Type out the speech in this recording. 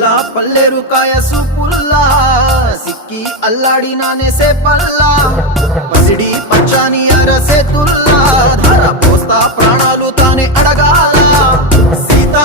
పిల్ల పల్లెరు కాయ సూపుల్లా సిక్కి అల్లాడినానే సేపల్లా పసిడి పచ్చాని అరసేతుల్లా ధర పోస్తా ప్రాణాలు తానే అడగాల సీతా